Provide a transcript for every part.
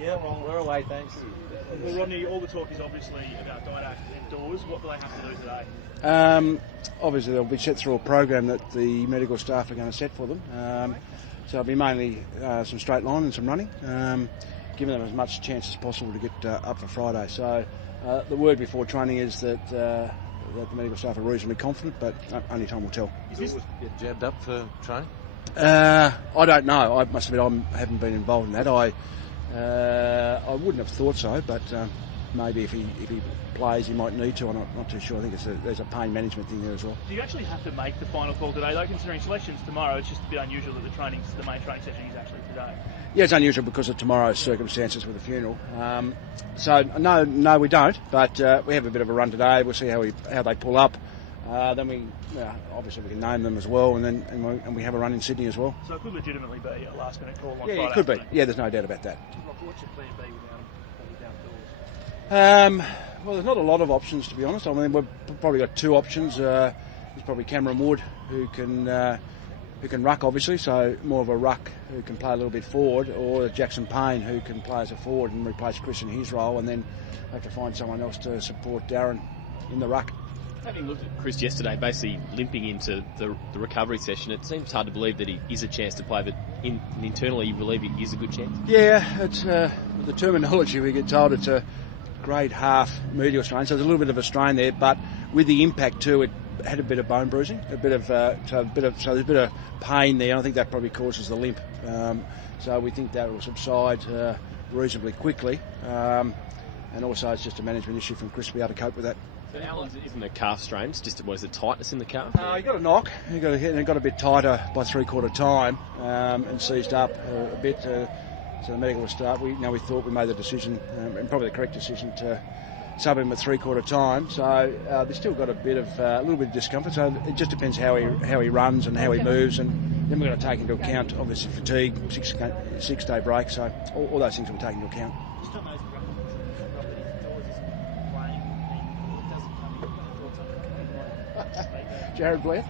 Yeah, we're away, thanks. Well, Rodney, all the talk is obviously about Didac indoors. What do they have to do today? Obviously, they'll be set through a program that the medical staff are going to set for them. So it'll be mainly some straight line and some running, giving them as much chance as possible to get up for Friday. So the word before training is that the medical staff are reasonably confident, but only time will tell. Is this get jabbed up for training? I don't know. I must admit I haven't been involved in that. I wouldn't have thought so, but maybe if he plays, he might need to. I'm not too sure. I think there's a pain management thing there as well. Do you actually have to make the final call today, though, considering selections tomorrow? It's just a bit unusual that the main training session is actually today. Yeah, it's unusual because of tomorrow's circumstances with the funeral. So no, we don't. But we have a bit of a run today. We'll see how they pull up. Then obviously we can name them as well, and we have a run in Sydney as well. So it could legitimately be a last-minute call on Friday. Yeah, it could be. Yeah, there's no doubt about that. What's your plan B without outdoors? Well, there's not a lot of options, to be honest. I mean, we've probably got two options. There's probably Cameron Wood, who can ruck, obviously, so more of a ruck who can play a little bit forward, or Jackson Payne, who can play as a forward and replace Chris in his role, and then have to find someone else to support Darren in the ruck. Having looked at Chris yesterday, basically limping into the recovery session, it seems hard to believe that he is a chance to play, but internally you believe he is a good chance? Yeah, it's the terminology we get told, it's a grade half medial strain, so there's a little bit of a strain there, but with the impact too, it had a bit of bone bruising, so there's a bit of pain there. I think that probably causes the limp. So we think that will subside reasonably quickly, and also it's just a management issue from Chris to be able to cope with that. So how long isn't a calf strain? It's just was it tightness in the calf? He got a knock. He got a hit, and it got a bit tighter by 3/4 time, and seized up a bit. So the medical staff, we thought we made the decision, and probably the correct decision, to sub him at 3/4 time. So they've still got a little bit of discomfort. So it just depends how he runs and how he moves, and then we've got to take into account obviously fatigue, 6-day break. So all those things will be taken into account. Jared Blair.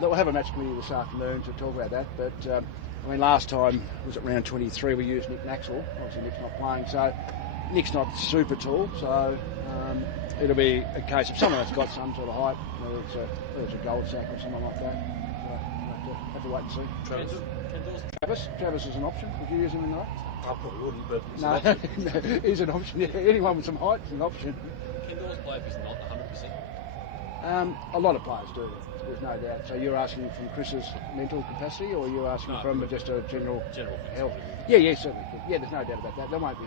We'll have a match committee this afternoon to talk about that. But last time was at round 23. We used Nick Maxwell. Obviously, Nick's not playing, so Nick's not super tall. So it'll be a case of someone that's got some sort of height, whether it's a gold sack or something like that. So have to wait and see. Travis is an option. Would you use him in the ruck? I probably wouldn't, but it's no, an option. No, he's an option. Yeah, anyone with some height is an option. Can Dawes play if he's not 100%? A lot of players do. There's no doubt. So you're asking from Chris's mental capacity, or you're asking from just a general health? Yeah, certainly. Yeah, there's no doubt about that. There won't be,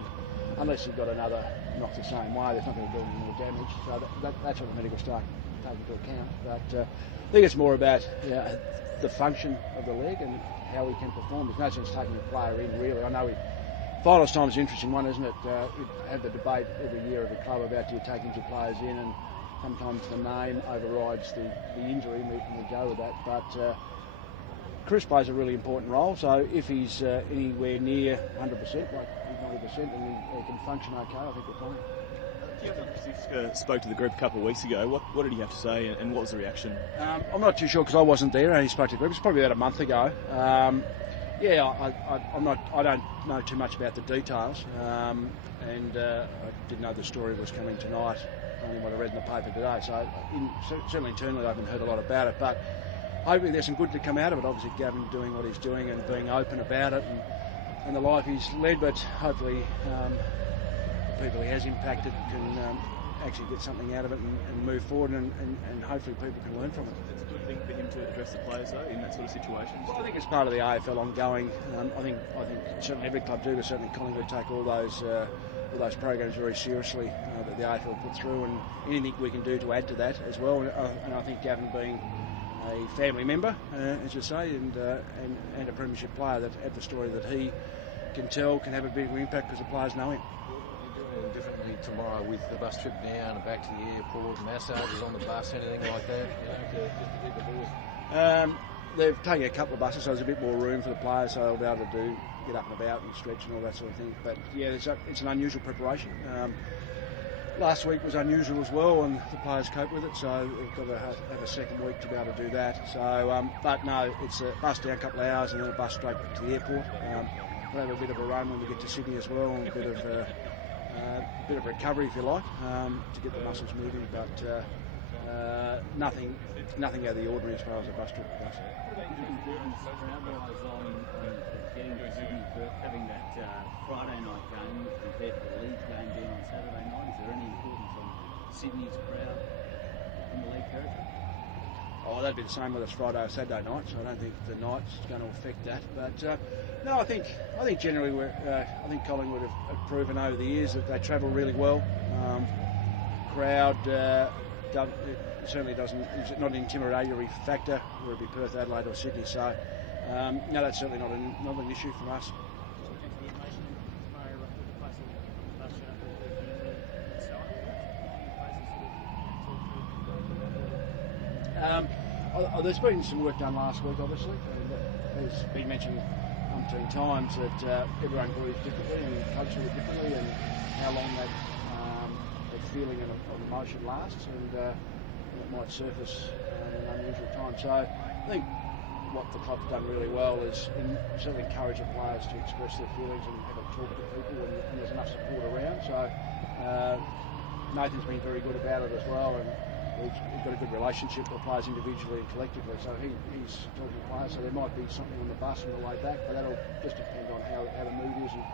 unless you've got another knock the same way. There's not going to do any more damage. So that's what the medical staff take into account. But I think it's more about the function of the leg and how we can perform. There's no sense taking a player in, really. I know finals time is an interesting one, isn't it? We have the debate every year of the club about do you take injured players in, and sometimes the name overrides the injury, and we go with that. But Chris plays a really important role, so if he's anywhere near 100%, like 90%, and he can function okay, I think we're fine. Chris spoke to the group a couple of weeks ago. What did he have to say, and what was the reaction? I'm not too sure because I wasn't there, and he spoke to the group. It's probably about a month ago. I don't know too much about the details, and I didn't know the story was coming tonight. Only what I read in the paper today. So certainly internally, I haven't heard a lot about it. But hopefully, there's some good to come out of it. Obviously, Gavin doing what he's doing and being open about it, and the life he's led. But hopefully, the people he has impacted can actually get something out of it and move forward, and hopefully people can learn from it. It's a good thing for him to address the players though in that sort of situation. Well, I think it's part of the AFL ongoing. I think certainly every club do, but certainly Collingwood take all those programs very seriously that the AFL put through, and anything we can do to add to that as well. And I think Gavin being a family member, as you say, and a premiership player, that at the story that he can tell can have a big impact because the players know him. Differently tomorrow with the bus trip down and back to the airport, massages on the bus, anything like that, just to keep the boys? They've taken a couple of buses, so there's a bit more room for the players, so they'll be able to get up and about and stretch and all that sort of thing. But yeah, it's an unusual preparation. last week was unusual as well, and the players cope with it, so we've got to have a second week to be able to do that. So, but no, it's a bus down a couple of hours and then a bus straight to the airport. We'll have a bit of a run when we get to Sydney as well, and a bit of recovery, if you like, to get the muscles moving. But nothing out of the ordinary as far as a bus trip goes. Getting to Sydney for having that Friday night game compared to the league game being on Saturday night. Is there any importance on Sydney's crowd in the league territory? Oh, that'd be the same whether it's Friday or Saturday night, so I don't think the night's going to affect that. But no, I think generally I think Collingwood have proven over the years that they travel really well. Crowd certainly doesn't. It's not an intimidatory factor, whether it be Perth, Adelaide, or Sydney. So no, that's certainly not an issue for us. There's been some work done last week, obviously, and as been mentioned umpteen times that everyone breathes differently and copes with it differently, and how long that feeling and emotion lasts, and it might surface at an unusual time. So I think what the club's done really well is certainly encouraging players to express their feelings and have a talk to people, and there's enough support around. So Nathan's been very good about it as well, and we've got a good relationship with players individually and collectively. So he's talking to players, so there might be something on the bus on the way back, but that'll just depend on how the mood is and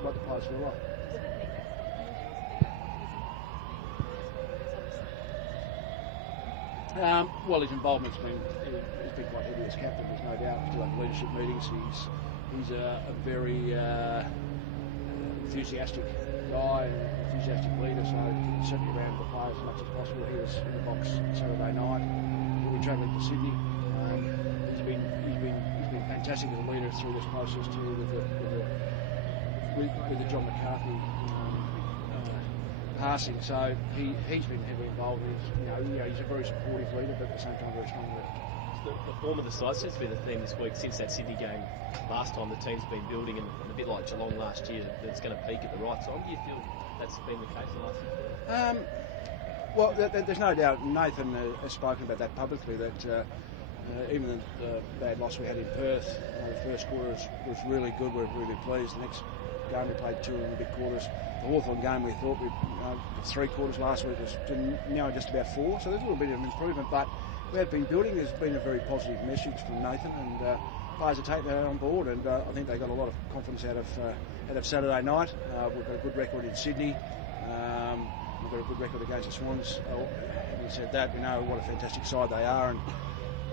what the players feel like. Well, his involvement's been quite heavy as captain. There's no doubt. Still have leadership meetings. He's a very enthusiastic guy, and enthusiastic leader. So he's certainly around the players as much as possible. He was in the box Saturday night. We'll be travelling to Sydney. He's been fantastic as a leader through this process too, with the John McCarthy passing. So he's been heavily involved. He's a very supportive leader, but at the same time very strong leader. The form of the side seems to be the theme this week since that Sydney game. Last time the team's been building, and a bit like Geelong last year, that it's going to peak at the right time. Do you feel that's been the case in the last year? Well, there's no doubt. Nathan has spoken about that publicly, that even the bad loss we had in Perth, the first quarter was really good. We're really pleased. The next game we played 2 and a bit quarters. The Hawthorn game we thought 3 quarters last week was now just about 4, so there's a little bit of improvement, but we have been building. There's been a very positive message from Nathan, and players are taking that on board, and I think they got a lot of confidence out of Saturday night. We've got a good record in Sydney. We've got a good record against the Swans. Having said that, we know what a fantastic side they are and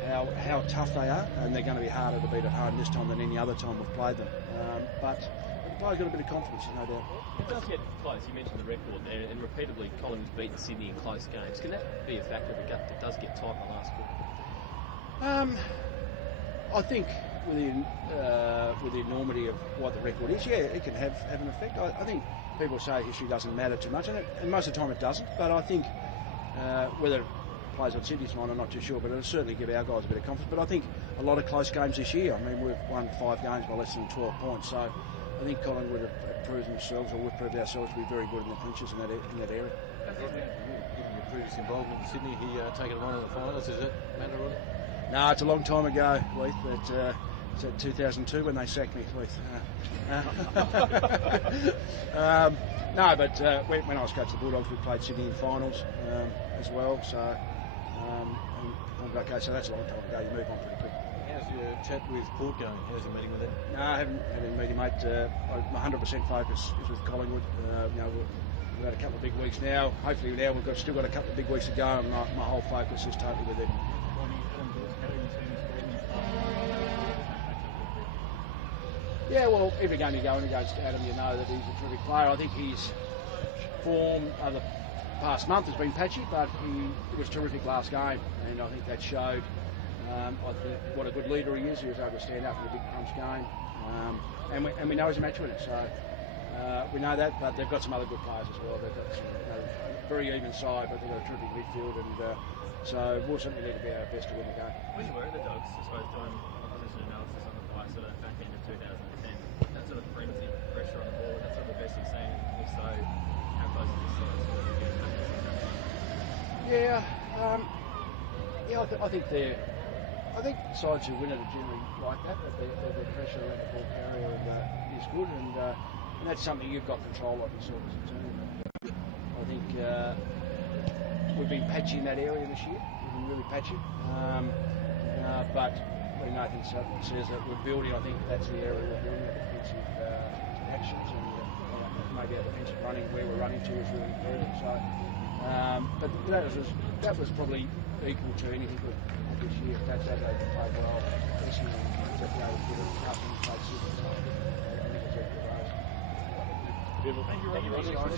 how tough they are, and they're going to be harder to beat at home this time than any other time we've played them. But the players got a bit of confidence, no doubt. It does get close. You mentioned the record there, and repeatedly Collingwood's beaten Sydney in close games. Can that be a factor if it does get tight in the last quarter? I think with the enormity of what the record is, yeah, it can have an effect. I think people say history doesn't matter too much, and most of the time it doesn't. But I think whether it plays on Sydney's mind, I'm not too sure, but it'll certainly give our guys a bit of confidence. But I think a lot of close games this year. I mean, we've won 5 games by less than 12 points, so I think Collingwood have proved themselves, or we've proved ourselves to be very good in the clinches in that area. Given your previous involvement in Sydney, he taken a run in the finals. Is it matter, Rodney? No, it's a long time ago, Leith. It's 2002 when they sacked me, Leith. No, but when I was coach of the Bulldogs, we played Sydney in finals as well. So, and performed okay. So that's a long time ago. You move on pretty quick. How's your chat with Port going? How's your meeting with him? No, I haven't had any meeting, mate. My 100% focus is with Collingwood. We've had a couple of big weeks now. Hopefully now we've still got a couple of big weeks to go, and my whole focus is totally with them. Yeah, well, every game you go in against Adam, you know that he's a terrific player. I think his form over the past month has been patchy, but he was terrific last game, and I think that showed. I think what a good leader he is. He was able to stand up in a big crunch game, and we know he's a match winner. So we know that, but they've got some other good players as well. They've got a very even side, but they've got a terrific midfield, and so we'll certainly need to be our best to win the game. When you were in the Dogs, I suppose, doing opposition analysis on the fly, sort of back end of 2010, that sort of frenzy, pressure on the ball, that's sort of the best you've seen. If so, how close is this sort of Yeah, I think they're. I think sides who win it are generally like that. That the pressure around the ball carrier is good, and that's something you've got control of yourself as a team. I think we've been patchy in that area this year. We've been really patchy, but when Nathan says that we're building, I think that's the area we're building. Defensive actions and maybe our defensive running where we're running to is really improving. So, but that was probably equal to anything this year. That's how they played well. Personally, that they were good at nothing, played super. So I think it's a good race. Thank you, Rodney.